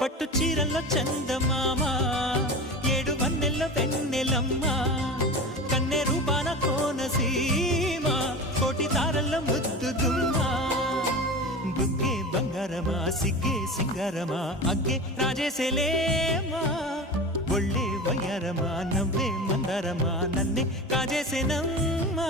పట్టు చీరల్లో చందమామ ఏడు వన్నెల్లో వెన్నెలమ్మ కన్నె రూపాన కోనసీమ కోటి తారల్లో ముద్దుగుమ్మ బుగ్గే బంగారమా సిగ్గే సింగారమా అగ్గే రాజేసేలేమా ఒళ్ళే వయ్యారమా నవ్వే మందారమా నన్నే కాజేసేనమ్మా